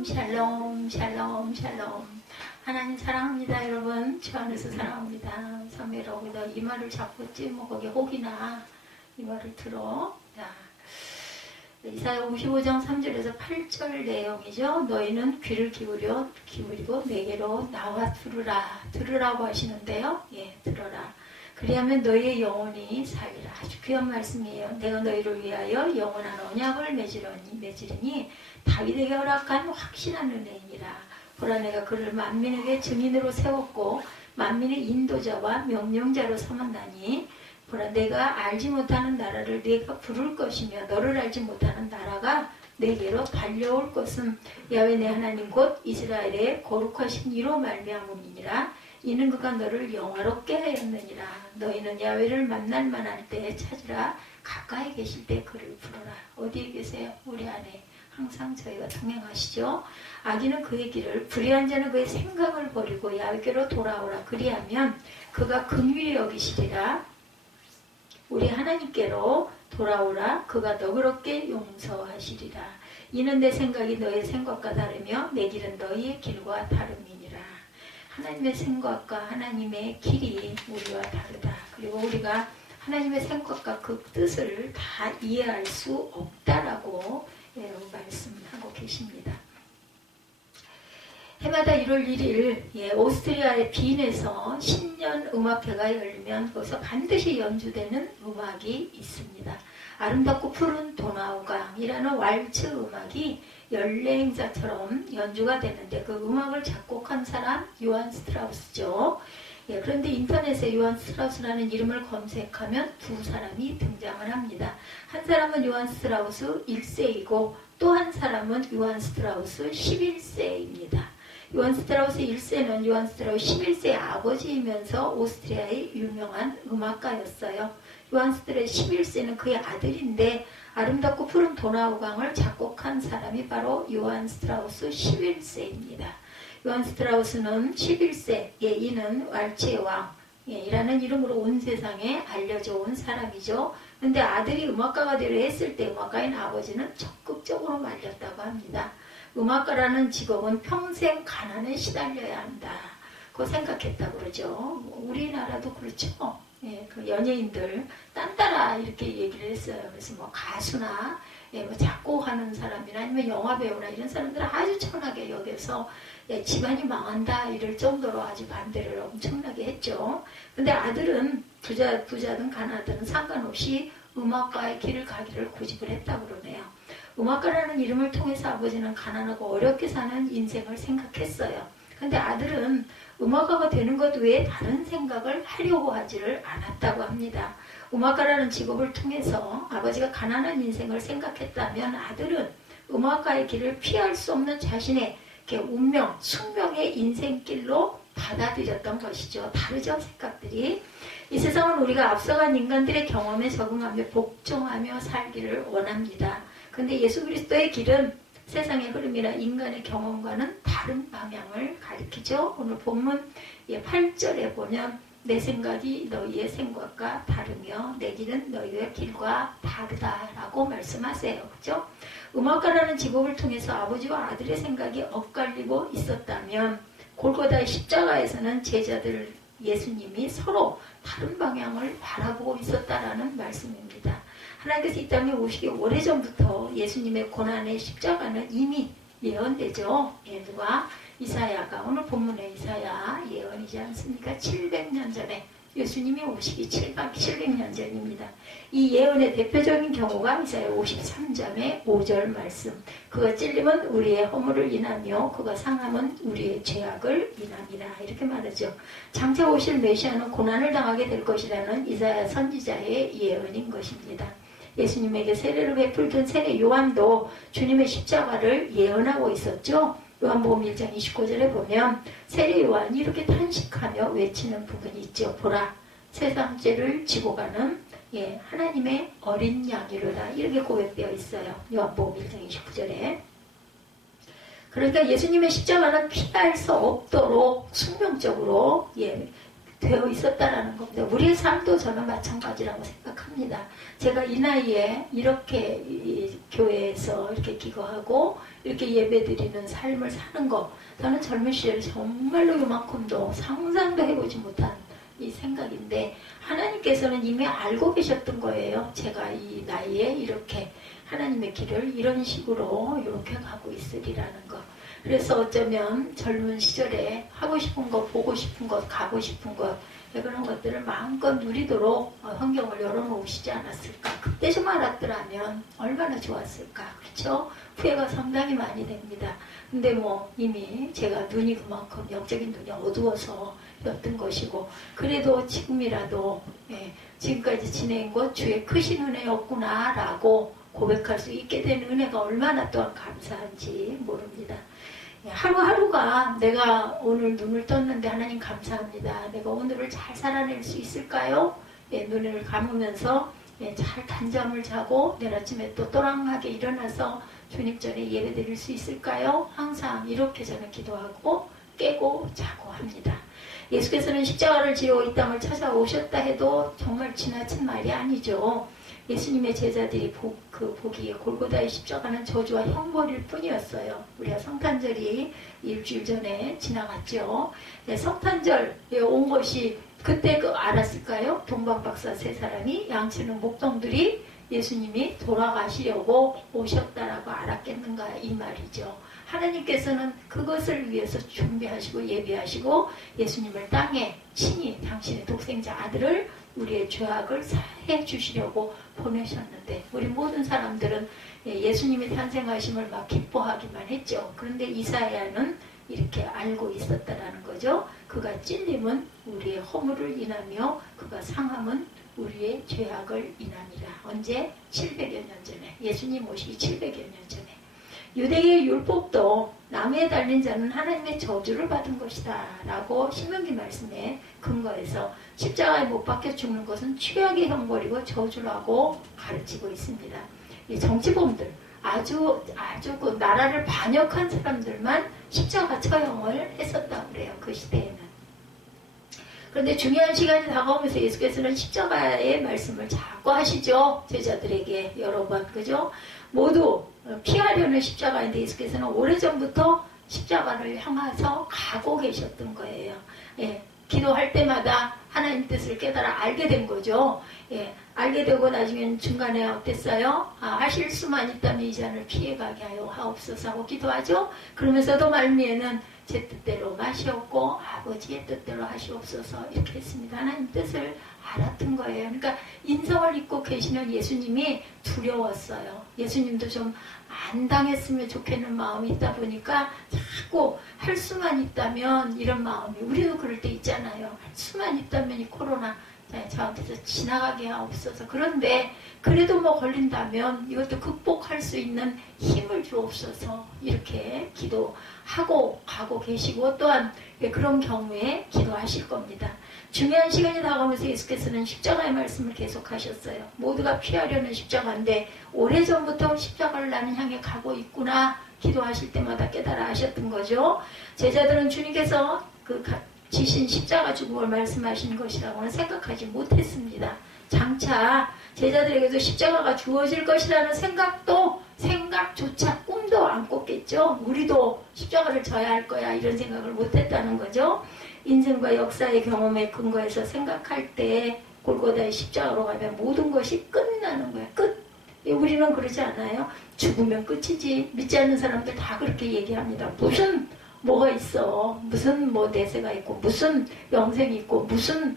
샬롬, 샬롬, 샬롬, 샬롬. 하나님 사랑합니다, 여러분. 주 안에서 사랑합니다. 성매라고도 이 말을 자꾸 있지, 뭐, 거기 혹이나 이 말을 들어. 자, 이사야 55장 3절에서 8절 내용이죠. 너희는 귀를 기울이고 내게로 나와 들으라고 하시는데요. 예, 들어라. 그리하면 너희의 영혼이 살리라. 아주 귀한 말씀이에요. 내가 너희를 위하여 영원한 언약을 맺으리니 다윗에게 허락한 확신한 은혜이니라. 보라, 내가 그를 만민에게 증인으로 세웠고 만민의 인도자와 명령자로 삼았나니 보라, 내가 알지 못하는 나라를 네가 부를 것이며 너를 알지 못하는 나라가 내게로 달려올 것은 야훼 내 하나님 곧 이스라엘의 거룩하신 이로 말미암음이니라. 이는 그가 너를 영화롭게 하였느니라. 너희는 야훼를 만날 만할 때 찾으라. 가까이 계실 때 그를 부르라. 어디에 계세요? 우리 안에 항상 저희와 동행하시죠. 악인은 그의 길을, 불의한 자는 그의 생각을 버리고 야훼께로 돌아오라. 그리하면 그가 긍휼히 여기시리라. 우리 하나님께로 돌아오라. 그가 너그럽게 용서하시리라. 이는 내 생각이 너의 생각과 다르며 내 길은 너희의 길과 다름이니라. 하나님의 생각과 하나님의 길이 우리와 다르다. 그리고 우리가 하나님의 생각과 그 뜻을 다 이해할 수 없다라고 말씀하고 계십니다. 해마다 1월 1일 오스트리아의 빈에서 신년 음악회가 열리면 거기서 반드시 연주되는 음악이 있습니다. 아름답고 푸른 도나우강이라는 왈츠 음악이 연례 행사처럼 연주가 되는데 그 음악을 작곡한 사람 요한 스트라우스죠. 그런데 인터넷에 요한 스트라우스라는 이름을 검색하면 두 사람이 등장을 합니다. 한 사람은 요한 스트라우스 1세이고 또 한 사람은 요한 스트라우스 11세입니다. 요한 스트라우스 1세는 요한 스트라우스 11세의 아버지이면서 오스트리아의 유명한 음악가였어요. 요한 스트라우스 11세는 그의 아들인데 아름답고 푸른 도나우강을 작곡한 사람이 바로 요한 스트라우스 11세입니다. 요한 스트라우스는 11세, 이는 왈츠의 왕이라는 이름으로 온 세상에 알려져 온 사람이죠. 근데 아들이 음악가가 되려 했을 때 음악가인 아버지는 적극적으로 말렸다고 합니다. 음악가라는 직업은 평생 가난에 시달려야 한다. 그거 생각했다고 그러죠. 우리나라도 그렇죠. 그 연예인들 딴따라 이렇게 얘기를 했어요. 그래서 뭐 가수나 뭐 작곡하는 사람이나 아니면 영화배우나 이런 사람들은 아주 천하게 여겨서 집안이 망한다 이럴 정도로 아주 반대를 엄청나게 했죠. 근데 아들은 부자든 가난하든 상관없이 음악가의 길을 가기를 고집을 했다고 그러네요. 음악가라는 이름을 통해서 아버지는 가난하고 어렵게 사는 인생을 생각했어요. 근데 아들은 음악가가 되는 것 외에 다른 생각을 하려고 하지를 않았다고 합니다. 음악가라는 직업을 통해서 아버지가 가난한 인생을 생각했다면 아들은 음악가의 길을 피할 수 없는 자신의 운명, 숙명의 인생길로 받아들였던 것이죠. 다르죠, 생각들이. 이 세상은 우리가 앞서간 인간들의 경험에 적응하며 복종하며 살기를 원합니다. 근데 예수 그리스도의 길은 세상의 흐름이나 인간의 경험과는 다른 방향을 가리키죠. 오늘 본문 8절에 보면 내 생각이 너희의 생각과 다르며 내 길은 너희의 길과 다르다라고 말씀하세요. 그죠? 음악가라는 직업을 통해서 아버지와 아들의 생각이 엇갈리고 있었다면 골고다의 십자가에서는 제자들 예수님이 서로 다른 방향을 바라보고 있었다라는 말씀입니다. 하나님께서 이 땅에 오시기 오래전부터 예수님의 고난의 십자가는 이미 예언되죠. 누가? 이사야가, 오늘 본문의 이사야 예언이지 않습니까? 700년 전에 예수님이 오시기 700년 전입니다. 이 예언의 대표적인 경우가 이사야 53장의 5절 말씀. 그가 찔림은 우리의 허물을 인하며 그가 상함은 우리의 죄악을 인함이라. 이렇게 말하죠. 장차 오실 메시아는 고난을 당하게 될 것이라는 이사야 선지자의 예언인 것입니다. 예수님에게 세례를 베풀던 세례 요한도 주님의 십자가를 예언하고 있었죠. 요한복음 1장 29절에 보면 세례 요한이 이렇게 탄식하며 외치는 부분이 있죠. 보라, 세상 죄를 지고 가는 하나님의 어린 양이로다. 이렇게 고백되어 있어요. 요한복음 1장 29절에. 그러니까 예수님의 십자가는 피할 수 없도록 숙명적으로 되어 있었다라는 겁니다. 우리의 삶도 저는 마찬가지라고 생각합니다. 합니다. 제가 이 나이에 이렇게 이 교회에서 이렇게 기도하고 이렇게 예배드리는 삶을 사는 거, 저는 젊은 시절에 정말로 이만큼도 상상도 해보지 못한 이 생각인데, 하나님께서는 이미 알고 계셨던 거예요. 제가 이 나이에 이렇게 하나님의 길을 이런 식으로 이렇게 가고 있으리라는 거. 그래서 어쩌면 젊은 시절에 하고 싶은 것, 보고 싶은 것, 가고 싶은 것, 그런 것들을 마음껏 누리도록 환경을 열어놓으시지 않았을까. 그때 좀 알았더라면 얼마나 좋았을까. 그렇죠? 후회가 상당히 많이 됩니다. 근데 뭐 이미 제가 눈이 그만큼 영적인 눈이 어두워서 였던 것이고, 그래도 지금이라도 지금까지 지낸 것 주의 크신 은혜였구나 라고 고백할 수 있게 된 은혜가 얼마나 또한 감사한지 모릅니다. 하루하루가 내가 오늘 눈을 떴는데 하나님 감사합니다. 내가 오늘을 잘 살아낼 수 있을까요? 눈을 감으면서 잘 단잠을 자고 내일 아침에 또 또랑하게 일어나서 주님 전에 예배드릴 수 있을까요? 항상 이렇게 저는 기도하고 깨고 자고 합니다. 예수께서는 십자가를 지러 이 땅을 찾아오셨다 해도 정말 지나친 말이 아니죠. 예수님의 제자들이 보기에 골고다의 십자가는 저주와 형벌일 뿐이었어요. 우리가 성탄절이 일주일 전에 지나갔죠. 성탄절에 온 것이 그때 알았을까요? 동방박사 세 사람이 양치는 목동들이 예수님이 돌아가시려고 오셨다라고 알았겠는가 이 말이죠. 하나님께서는 그것을 위해서 준비하시고 예비하시고 예수님을 땅에 친히 당신의 독생자 아들을 우리의 죄악을 사해 주시려고 보내셨는데, 우리 모든 사람들은 예수님이 탄생하심을 막 기뻐하기만 했죠. 그런데 이사야는 이렇게 알고 있었다라는 거죠. 그가 찔림은 우리의 허물을 인하며 그가 상함은 우리의 죄악을 인함이라. 언제? 700여 년 전에, 예수님 오시기 700여 년 전에. 유대의 율법도 나무에 달린 자는 하나님의 저주를 받은 것이다 라고 신명기 말씀에 근거해서 십자가에 못 박혀 죽는 것은 최악의 형벌이고 저주라고 가르치고 있습니다. 이 정치범들, 아주 그 나라를 반역한 사람들만 십자가 처형을 했었다고 그래요. 그 시대에는. 그런데 중요한 시간이 다가오면서 예수께서는 십자가의 말씀을 자꾸 하시죠. 제자들에게 여러 번, 그죠? 모두 피하려는 십자가인데 예수께서는 오래전부터 십자가를 향해서 가고 계셨던 거예요. 기도할 때마다 하나님 뜻을 깨달아 알게 된 거죠. 알게 되고 나중에는 중간에 어땠어요? 하실 수만 있다면 이 잔을 피해가게 하여 하옵소서 하고 기도하죠. 그러면서도 말미에는 제 뜻대로 마시옵고 아버지의 뜻대로 하시옵소서 이렇게 했습니다. 하나님 뜻을 알았던 거예요. 그러니까 인성을 입고 계시는 예수님이 두려웠어요. 예수님도 좀 안 당했으면 좋겠는 마음이 있다 보니까 자꾸 할 수만 있다면 이런 마음이, 우리도 그럴 때 있잖아요. 할 수만 있다면 이 코로나 저한테서 지나가게 하옵소서. 그런데 그래도 뭐 걸린다면 이것도 극복할 수 있는 힘을 주옵소서 이렇게 기도하고 가고 계시고, 또한 그런 경우에 기도하실 겁니다. 중요한 시간이 다가오면서 예수께서는 십자가의 말씀을 계속하셨어요. 모두가 피하려는 십자가인데 오래전부터 십자가를 나는 향해 가고 있구나 기도하실 때마다 깨달아 하셨던 거죠. 제자들은 주님께서 그 지신 십자가 죽음을 말씀하신 것이라고는 생각하지 못했습니다. 장차 제자들에게도 십자가가 주어질 것이라는 생각조차 꿈도 안 꿨겠죠. 우리도 십자가를 져야 할 거야 이런 생각을 못했다는 거죠. 인생과 역사의 경험에 근거해서 생각할 때 골고다의 십자가로 가면 모든 것이 끝나는 거야. 끝. 우리는 그러지 않아요? 죽으면 끝이지. 믿지 않는 사람들 다 그렇게 얘기합니다. 무슨 뭐가 있어. 무슨 뭐 내세가 있고 무슨 영생이 있고 무슨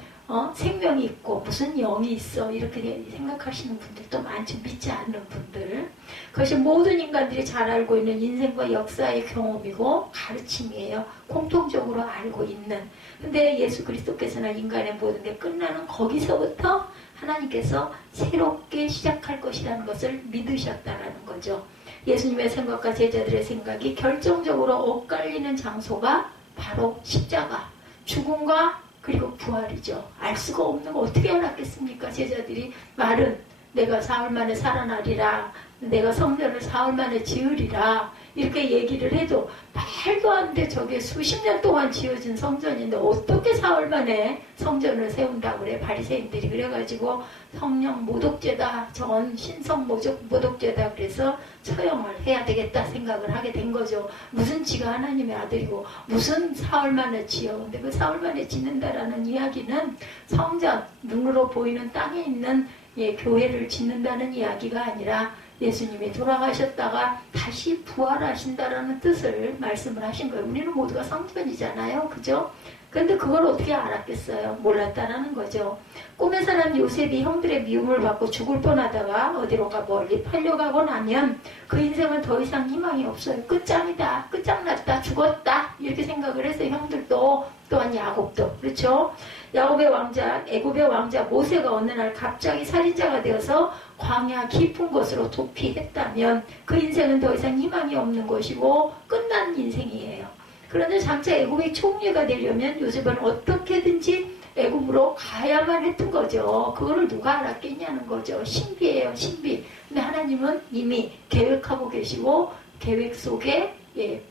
생명이 있고 무슨 영이 있어. 이렇게 생각하시는 분들도 많죠. 믿지 않는 분들. 그것이 모든 인간들이 잘 알고 있는 인생과 역사의 경험이고 가르침이에요. 공통적으로 알고 있는. 근데 예수 그리스도께서는 인간의 모든 게 끝나는 거기서부터 하나님께서 새롭게 시작할 것이라는 것을 믿으셨다라는 거죠. 예수님의 생각과 제자들의 생각이 결정적으로 엇갈리는 장소가 바로 십자가, 죽음과 그리고 부활이죠. 알 수가 없는 거 어떻게 알았겠습니까? 제자들이 말은 내가 사흘 만에 살아나리라, 내가 성전을 사흘 만에 지으리라, 이렇게 얘기를 해도 말도 안 돼. 저게 수십 년 동안 지어진 성전인데 어떻게 사흘 만에 성전을 세운다고 그래. 바리새인들이 그래가지고 성령 모독죄다. 저건 신성 모독죄다. 그래서 처형을 해야 되겠다 생각을 하게 된 거죠. 무슨 지가 하나님의 아들이고 무슨 사흘 만에 지어. 근데 그 사흘 만에 짓는다라는 이야기는 성전, 눈으로 보이는 땅에 있는 교회를 짓는다는 이야기가 아니라 예수님이 돌아가셨다가 다시 부활하신다라는 뜻을 말씀을 하신 거예요. 우리는 모두가 성전이잖아요. 그죠? 근데 그걸 어떻게 알았겠어요? 몰랐다라는 거죠. 꿈의 사람 요셉이 형들의 미움을 받고 죽을 뻔하다가 어디론가 멀리 팔려가고 나면 그 인생은 더 이상 희망이 없어요. 끝장이다. 끝장났다. 죽었다. 이렇게 생각을 해서 형들도 또한 야곱도 그렇죠? 야곱의 왕자, 애굽의 왕자 모세가 어느 날 갑자기 살인자가 되어서 광야 깊은 곳으로 도피했다면 그 인생은 더 이상 희망이 없는 것이고 끝난 인생이에요. 그런데 장차 애굽의 총리가 되려면 요셉은 어떻게든지 애굽으로 가야만 했던 거죠. 그거를 누가 알았겠냐는 거죠. 신비예요, 신비. 근데 하나님은 이미 계획하고 계시고 계획 속에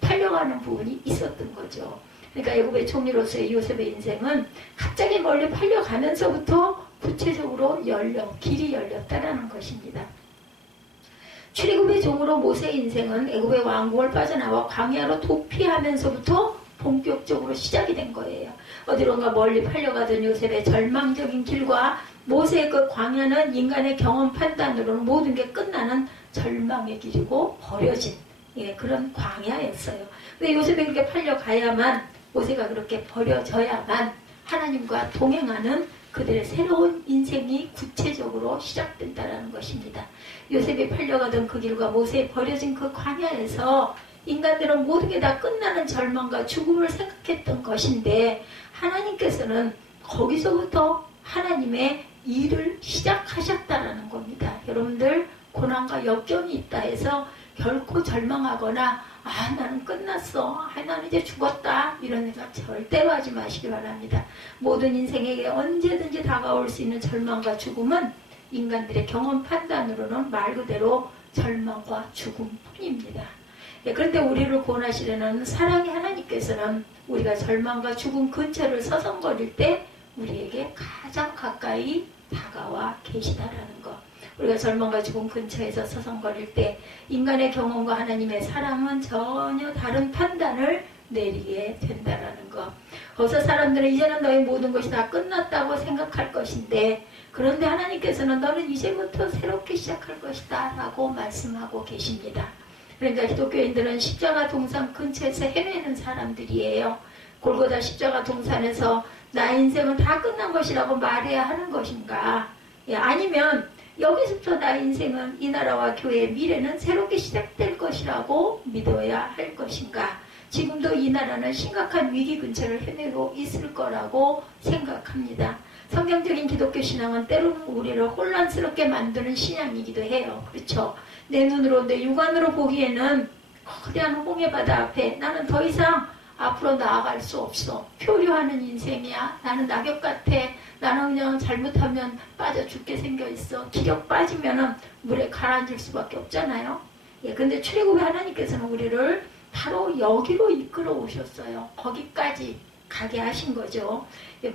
팔려가는 부분이 있었던 거죠. 그러니까 애굽의 총리로서의 요셉의 인생은 갑자기 멀리 팔려가면서부터 구체적으로 길이 열렸다라는 것입니다. 출애굽의 종으로 모세의 인생은 애굽의 왕국을 빠져나와 광야로 도피하면서부터 본격적으로 시작이 된 거예요. 어디론가 멀리 팔려가던 요셉의 절망적인 길과 모세의 그 광야는 인간의 경험 판단으로는 모든 게 끝나는 절망의 길이고 버려진 그런 광야였어요. 근데 요셉이 그렇게 팔려가야만 모세가 그렇게 버려져야만 하나님과 동행하는 그들의 새로운 인생이 구체적으로 시작된다는 것입니다. 요셉이 팔려가던 그 길과 모세의 버려진 그 광야에서 인간들은 모든 게 다 끝나는 절망과 죽음을 생각했던 것인데 하나님께서는 거기서부터 하나님의 일을 시작하셨다는 겁니다. 여러분들 고난과 역경이 있다 해서 결코 절망하거나 나는 끝났어. 나는 이제 죽었다. 이런 생각 절대로 하지 마시기 바랍니다. 모든 인생에게 언제든지 다가올 수 있는 절망과 죽음은 인간들의 경험 판단으로는 말 그대로 절망과 죽음뿐입니다. 그런데 우리를 구원하시려는 사랑의 하나님께서는 우리가 절망과 죽음 근처를 서성거릴 때 우리에게 가장 가까이 다가와 계시다라는 것. 우리가 절망과 죽음 근처에서 서성거릴 때 인간의 경험과 하나님의 사랑은 전혀 다른 판단을 내리게 된다라는 것. 거기서 사람들은 이제는 너의 모든 것이 다 끝났다고 생각할 것인데 그런데 하나님께서는 너는 이제부터 새롭게 시작할 것이다 라고 말씀하고 계십니다. 그러니까 기독교인들은 십자가 동산 근처에서 헤매는 사람들이에요. 골고다 십자가 동산에서 나의 인생은 다 끝난 것이라고 말해야 하는 것인가? 아니면 여기서부터 나의 인생은 이 나라와 교회의 미래는 새롭게 시작될 것이라고 믿어야 할 것인가? 지금도 이 나라는 심각한 위기 근처를 헤매고 있을 거라고 생각합니다. 성경적인 기독교 신앙은 때로는 우리를 혼란스럽게 만드는 신앙이기도 해요. 그렇죠? 내 눈으로, 내 육안으로 보기에는 거대한 홍해바다 앞에 나는 더 이상 앞으로 나아갈 수 없어. 표류하는 인생이야. 나는 낙엽 같아. 나는 그냥 잘못하면 빠져 죽게 생겨 있어. 기력 빠지면은 물에 가라앉을 수밖에 없잖아요. 근데 출애굽의 하나님께서는 우리를 바로 여기로 이끌어 오셨어요. 거기까지 가게 하신 거죠.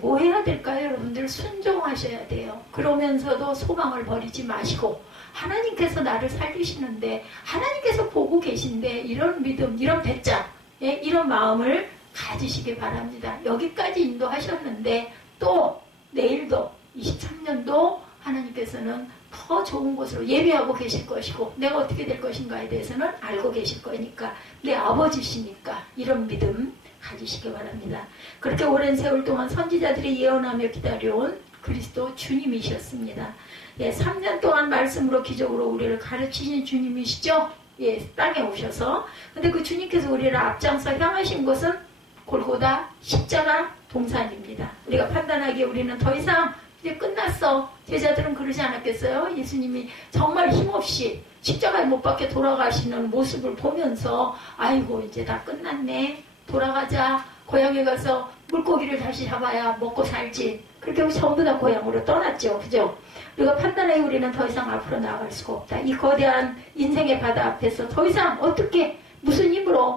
뭐 해야 될까요? 여러분들 순종하셔야 돼요. 그러면서도 소망을 버리지 마시고 하나님께서 나를 살리시는데 하나님께서 보고 계신데 이런 믿음, 이런 배짱, 이런 마음을 가지시기 바랍니다. 여기까지 인도하셨는데 또 내일도 23년도 하나님께서는 더 좋은 곳으로 예비하고 계실 것이고 내가 어떻게 될 것인가에 대해서는 알고 계실 거니까 내 아버지시니까 이런 믿음 가지시기 바랍니다. 그렇게 오랜 세월 동안 선지자들이 예언하며 기다려온 그리스도 주님이셨습니다. 3년 동안 말씀으로 기적으로 우리를 가르치신 주님이시죠. 땅에 오셔서. 근데 그 주님께서 우리를 앞장서 향하신 곳은 골고다 십자가 동산입니다. 우리가 판단하기에 우리는 더 이상 이제 끝났어. 제자들은 그러지 않았겠어요? 예수님이 정말 힘없이 십자가에 못 박혀 돌아가시는 모습을 보면서 아이고 이제 다 끝났네. 돌아가자. 고향에 가서 물고기를 다시 잡아야 먹고 살지. 그렇게 전부 다 고향으로 떠났죠. 그죠? 우리가 판단하기에 우리는 더 이상 앞으로 나아갈 수가 없다. 이 거대한 인생의 바다 앞에서 더 이상 어떻게 무슨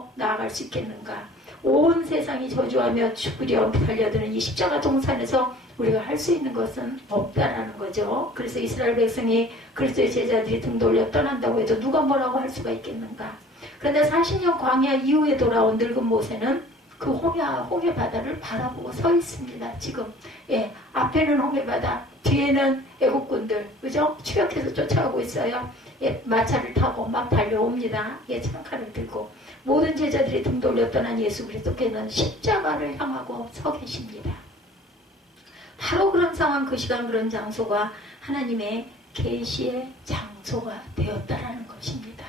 더 나아갈 수 있겠는가? 온 세상이 저주하며 죽으려 달려드는 이 십자가 동산에서 우리가 할 수 있는 것은 없다라는 거죠. 그래서 이스라엘 백성이 그리스도의 제자들이 등 돌려 떠난다고 해도 누가 뭐라고 할 수가 있겠는가? 그런데 40년 광야 이후에 돌아온 늙은 모세는 그 홍해 바다를 바라보고 서 있습니다. 지금 앞에는 홍해 바다, 뒤에는 애국군들, 그죠? 추격해서 쫓아가고 있어요. 마차를 타고 막 달려옵니다. 창칼을 들고 모든 제자들이 등 돌려 떠난 예수 그리스도께는 십자가를 향하고 서 계십니다. 바로 그런 상황, 그 시간, 그런 장소가 하나님의 계시의 장소가 되었다라는 것입니다.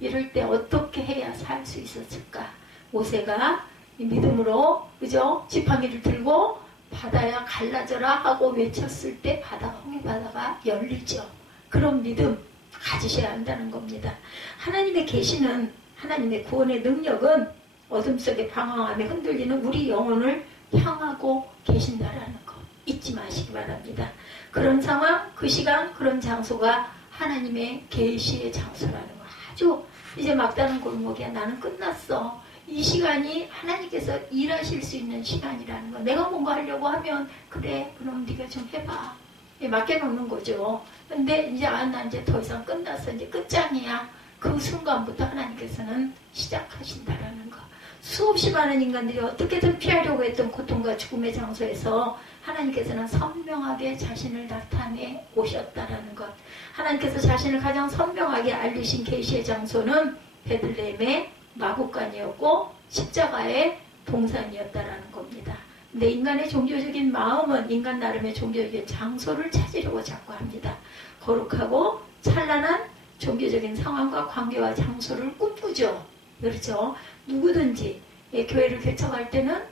이럴 때 어떻게 해야 살 수 있었을까? 모세가 믿음으로, 그죠? 지팡이를 들고 바다야 갈라져라 하고 외쳤을 때 홍해 바다가 열리죠. 그런 믿음 가지셔야 한다는 겁니다. 하나님의 계시는, 하나님의 구원의 능력은 어둠 속에 방황하며 흔들리는 우리 영혼을 향하고 계신다라는 것 잊지 마시기 바랍니다. 그런 상황, 그 시간, 그런 장소가 하나님의 계시의 장소라는 거. 아주 이제 막다른 골목이야. 나는 끝났어. 이 시간이 하나님께서 일하실 수 있는 시간이라는 거. 내가 뭔가 하려고 하면 그래, 그럼 네가 좀 해봐. 맡겨놓는 거죠. 근데 이제 나 이제 더 이상 끝났어. 이제 끝장이야. 그 순간부터 하나님께서는 시작하신다라는 거. 수없이 많은 인간들이 어떻게든 피하려고 했던 고통과 죽음의 장소에서 하나님께서는 선명하게 자신을 나타내 오셨다라는 것. 하나님께서 자신을 가장 선명하게 알리신 계시의 장소는 베들레헴의 마구간이었고 십자가의 동산이었다라는 겁니다. 근데 인간의 종교적인 마음은 인간 나름의 종교적인 장소를 찾으려고 자꾸 합니다. 거룩하고 찬란한 종교적인 상황과 관계와 장소를 꿈꾸죠. 그렇죠? 누구든지 교회를 개척할 때는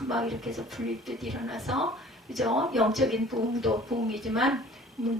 막 이렇게 해서 불릴 듯 일어나서, 그죠? 영적인 부흥도 부흥이지만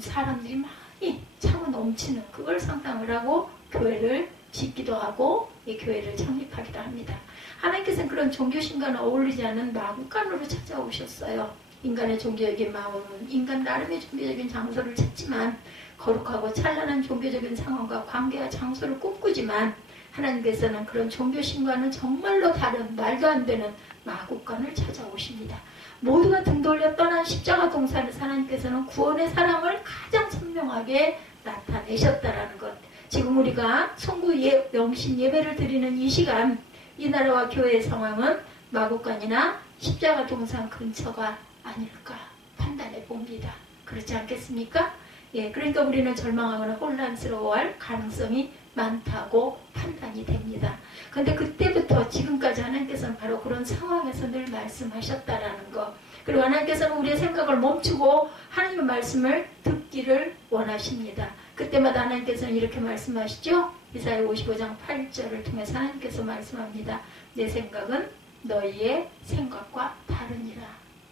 사람들이 많이 차고 넘치는 그걸 상상을 하고 교회를 짓기도 하고 이 교회를 창립하기도 합니다. 하나님께서는 그런 종교신과는 어울리지 않은 마구간으로 찾아오셨어요. 인간의 종교적인 마음은 인간 나름의 종교적인 장소를 찾지만, 거룩하고 찬란한 종교적인 상황과 관계와 장소를 꿈꾸지만, 하나님께서는 그런 종교신과는 정말로 다른 말도 안 되는 마구간을 찾아오십니다. 모두가 등 돌려 떠난 십자가 동산에서 하나님께서는 구원의 사랑을 가장 선명하게 나타내셨다라는 것. 지금 우리가 송구 영신 예배를 드리는 이 시간, 이 나라와 교회의 상황은 마구간이나 십자가 동산 근처가 아닐까 판단해 봅니다. 그렇지 않겠습니까? 그러니까 우리는 절망하거나 혼란스러워할 가능성이 많다고 판단이 됩니다. 그런데 그때부터 지금까지 하나님께서는 바로 그런 상황에서 늘 말씀하셨다라는 것. 그리고 하나님께서는 우리의 생각을 멈추고 하나님의 말씀을 듣기를 원하십니다. 그때마다 하나님께서는 이렇게 말씀하시죠. 이사야 55장 8절을 통해서 하나님께서 말씀합니다. 내 생각은 너희의 생각과 다르니라.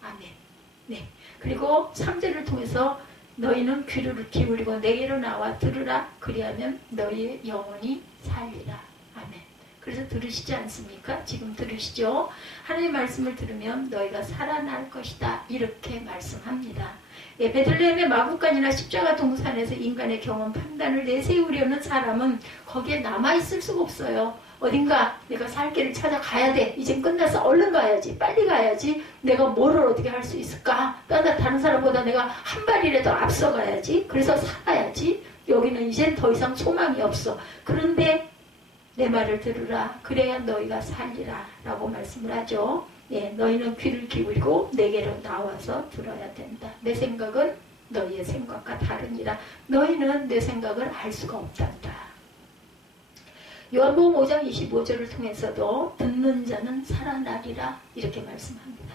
아멘. 네. 그리고 3절을 통해서 너희는 귀를 기울이고 내게로 나와 들으라. 그리하면 너희의 영혼이 살리라. 아멘. 그래서 들으시지 않습니까? 지금 들으시죠? 하나님의 말씀을 들으면 너희가 살아날 것이다. 이렇게 말씀합니다. 베들레헴의 마구간이나 십자가 동산에서 인간의 경험 판단을 내세우려는 사람은 거기에 남아있을 수가 없어요. 어딘가 내가 살 길을 찾아가야 돼. 이젠 끝나서 얼른 가야지. 빨리 가야지. 내가 뭐를 어떻게 할 수 있을까? 다른 사람보다 내가 한 발이라도 앞서가야지. 그래서 살아야지. 여기는 이젠 더 이상 소망이 없어. 그런데 내 말을 들으라. 그래야 너희가 살리라. 라고 말씀을 하죠. 너희는 귀를 기울이고 내게로 나와서 들어야 된다. 내 생각은 너희의 생각과 다르니라. 너희는 내 생각을 알 수가 없단다. 요한복음 5장 25절을 통해서도 듣는 자는 살아나리라 이렇게 말씀합니다.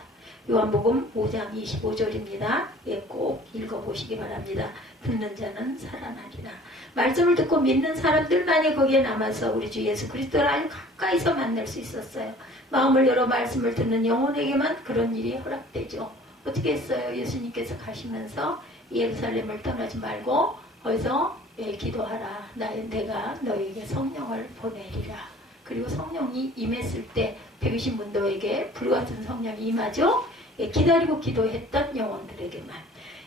요한복음 5장 25절입니다. 꼭 읽어보시기 바랍니다. 듣는 자는 살아나리라. 말씀을 듣고 믿는 사람들만이 거기에 남아서 우리 주 예수 그리스도를 아주 가까이서 만날 수 있었어요. 마음을 열어 말씀을 듣는 영혼에게만 그런 일이 허락되죠. 어떻게 했어요? 예수님께서 가시면서 예루살렘을 떠나지 말고 거기서 기도하라. 내가 너에게 성령을 보내리라. 그리고 성령이 임했을 때 120문도에게 불같은 성령이 임하죠. 기다리고 기도했던 영혼들에게만.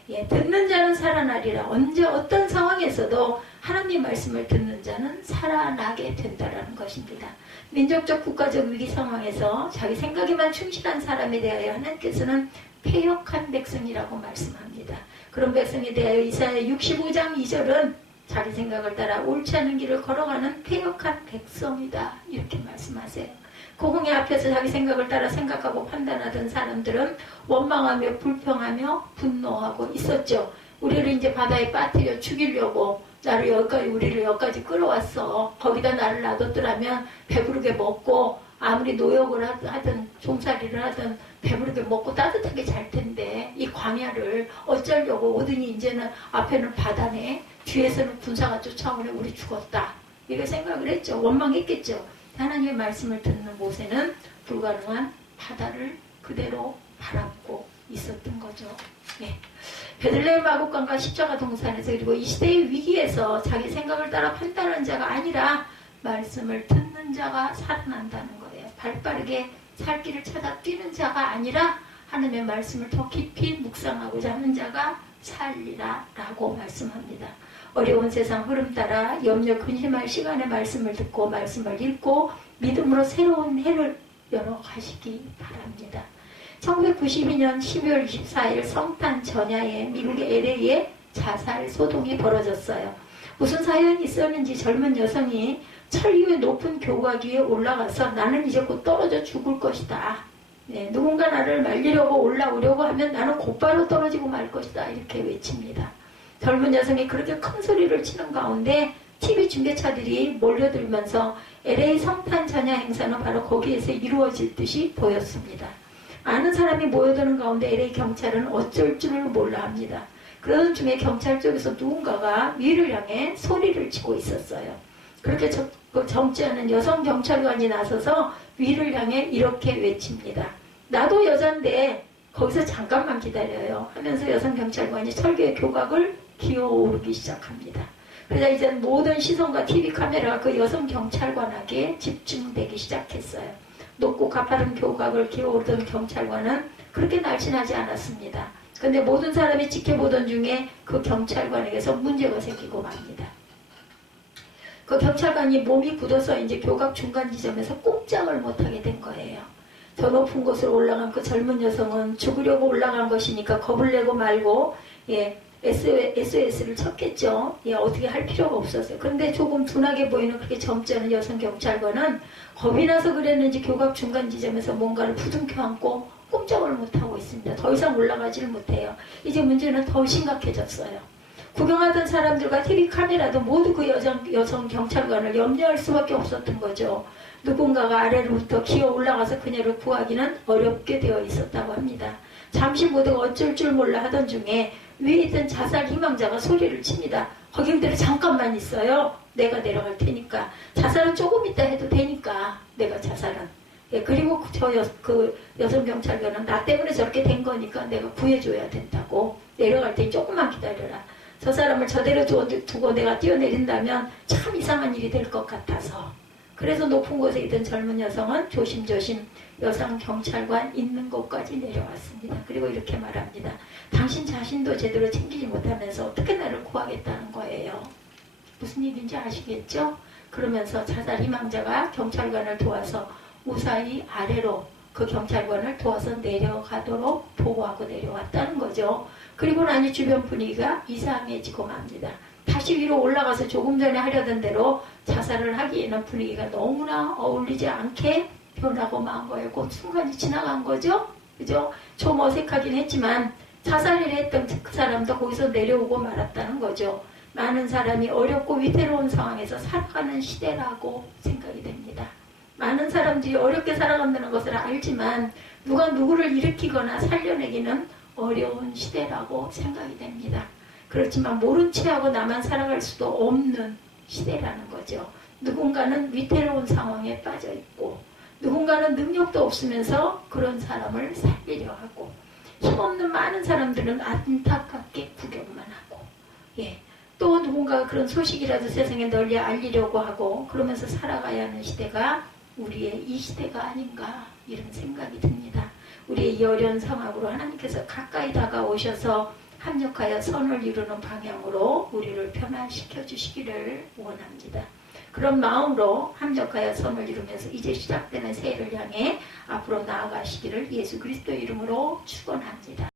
예, 듣는 자는 살아나리라. 언제 어떤 상황에서도 하나님 말씀을 듣는 자는 살아나게 된다라는 것입니다. 민족적 국가적 위기 상황에서 자기 생각에만 충실한 사람에 대하여 하나님께서는 패역한 백성이라고 말씀합니다. 그런 백성에 대하여 이사야 65장 2절은 자기 생각을 따라 옳지 않은 길을 걸어가는 패역한 백성이다 이렇게 말씀하세요. 그 홍해 앞에서 자기 생각을 따라 생각하고 판단하던 사람들은 원망하며 불평하며 분노하고 있었죠. 우리를 이제 바다에 빠뜨려 죽이려고 나를 여기까지 우리를 여기까지 끌어왔어. 거기다 나를 놔뒀더라면 배부르게 먹고 아무리 노역을 하든 종살이를 하든 배부르게 먹고 따뜻하게 잘 텐데 이 광야를 어쩌려고 오더니 이제는 앞에는 바다네 뒤에서는 군사가 쫓아오네 우리 죽었다. 이렇게 생각을 했죠. 원망했겠죠. 하나님의 말씀을 듣는 모세는 불가능한 바다를 그대로 바라보고 있었던 거죠. 네. 베들레헴 마곡간과 십자가 동산에서 그리고 이 시대의 위기에서 자기 생각을 따라 판단하는 자가 아니라 말씀을 듣는 자가 살아난다는 거예요. 발빠르게 살 길을 찾아 뛰는 자가 아니라 하나님의 말씀을 더 깊이 묵상하고자 하는 자가 살리라 라고 말씀합니다. 어려운 세상 흐름 따라 염려 근심할 시간에 말씀을 듣고 말씀을 읽고 믿음으로 새로운 해를 열어가시기 바랍니다. 1992년 12월 24일 성탄 전야에 미국의 LA에 자살 소동이 벌어졌어요. 무슨 사연이 있었는지 젊은 여성이 철 위에 높은 교각 위에 올라가서 나는 이제 곧 떨어져 죽을 것이다. 네, 누군가 나를 말리려고 올라오려고 하면 나는 곧바로 떨어지고 말 것이다. 이렇게 외칩니다. 젊은 여성이 그렇게 큰 소리를 치는 가운데 TV 중계차들이 몰려들면서 LA 성탄 전야 행사는 바로 거기에서 이루어질 듯이 보였습니다. 많은 사람이 모여드는 가운데 LA 경찰은 어쩔 줄을 몰라 합니다. 그러던 중에 경찰 쪽에서 누군가가 위를 향해 소리를 치고 있었어요. 그렇게 젊지 않은 여성 경찰관이 나서서 위를 향해 이렇게 외칩니다. 나도 여잔데 거기서 잠깐만 기다려요 하면서 여성 경찰관이 철교의 교각을 기어오르기 시작합니다. 그러자 이제 모든 시선과 TV 카메라가 그 여성 경찰관에게 집중되기 시작했어요. 높고 가파른 교각을 기어오르던 경찰관은 그렇게 날씬하지 않았습니다. 그런데 모든 사람이 지켜보던 중에 그 경찰관에게서 문제가 생기고 맙니다. 그 경찰관이 몸이 굳어서 이제 교각 중간 지점에서 꼼짝을 못하게 된 거예요. 저 높은 곳으로 올라간 그 젊은 여성은 죽으려고 올라간 것이니까 겁을 내고 말고 SOS를 쳤겠죠. 어떻게 할 필요가 없었어요. 그런데 조금 둔하게 보이는 그렇게 젊지 않은 여성 경찰관은 겁이 나서 그랬는지 교각 중간 지점에서 뭔가를 부둥켜 안고 꼼짝을 못하고 있습니다. 더 이상 올라가지를 못해요. 이제 문제는 더 심각해졌어요. 구경하던 사람들과 TV 카메라도 모두 그 여성 경찰관을 염려할 수밖에 없었던 거죠. 누군가가 아래로부터 기어 올라가서 그녀를 구하기는 어렵게 되어 있었다고 합니다. 잠시 모두가 어쩔 줄 몰라 하던 중에 위에 있던 자살 희망자가 소리를 칩니다. 거기들은 잠깐만 있어요. 내가 내려갈 테니까. 자살은 조금 있다 해도 되니까. 내가 자살은. 그리고 그 여성 경찰관은 나 때문에 저렇게 된 거니까 내가 구해줘야 된다고. 내려갈 테니 조금만 기다려라. 저 사람을 저대로 두고 내가 뛰어내린다면 참 이상한 일이 될 것 같아서. 그래서 높은 곳에 있던 젊은 여성은 조심조심 여성 경찰관 있는 곳까지 내려왔습니다. 그리고 이렇게 말합니다. 당신 자신도 제대로 챙기지 못하면서 어떻게 나를 구하겠다는 거예요. 무슨 일인지 아시겠죠? 그러면서 자살 희망자가 경찰관을 도와서 무사히 아래로 그 경찰관을 도와서 내려가도록 보호하고 내려왔다는 거죠. 그리고 나니 주변 분위기가 이상해지고 맙니다. 다시 위로 올라가서 조금 전에 하려던 대로 자살을 하기에는 분위기가 너무나 어울리지 않게 변하고 만 거예요. 그 순간이 지나간 거죠. 그죠? 좀 어색하긴 했지만 자살을 했던 그 사람도 거기서 내려오고 말았다는 거죠. 많은 사람이 어렵고 위태로운 상황에서 살아가는 시대라고 생각이 됩니다. 많은 사람들이 어렵게 살아간다는 것을 알지만 누가 누구를 일으키거나 살려내기는 어려운 시대라고 생각이 됩니다. 그렇지만 모른 체하고 나만 살아갈 수도 없는 시대라는 거죠. 누군가는 위태로운 상황에 빠져 있고 누군가는 능력도 없으면서 그런 사람을 살리려 하고 힘없는 많은 사람들은 안타깝게 구경만 하고 또 누군가가 그런 소식이라도 세상에 널리 알리려고 하고 그러면서 살아가야 하는 시대가 우리의 이 시대가 아닌가 이런 생각이 듭니다. 우리의 이 어려운 상황으로 하나님께서 가까이 다가오셔서 합력하여 선을 이루는 방향으로 우리를 변화시켜 주시기를 원합니다. 그런 마음으로 합력하여 선을 이루면서 이제 시작되는 새해를 향해 앞으로 나아가시기를 예수 그리스도 이름으로 축원합니다.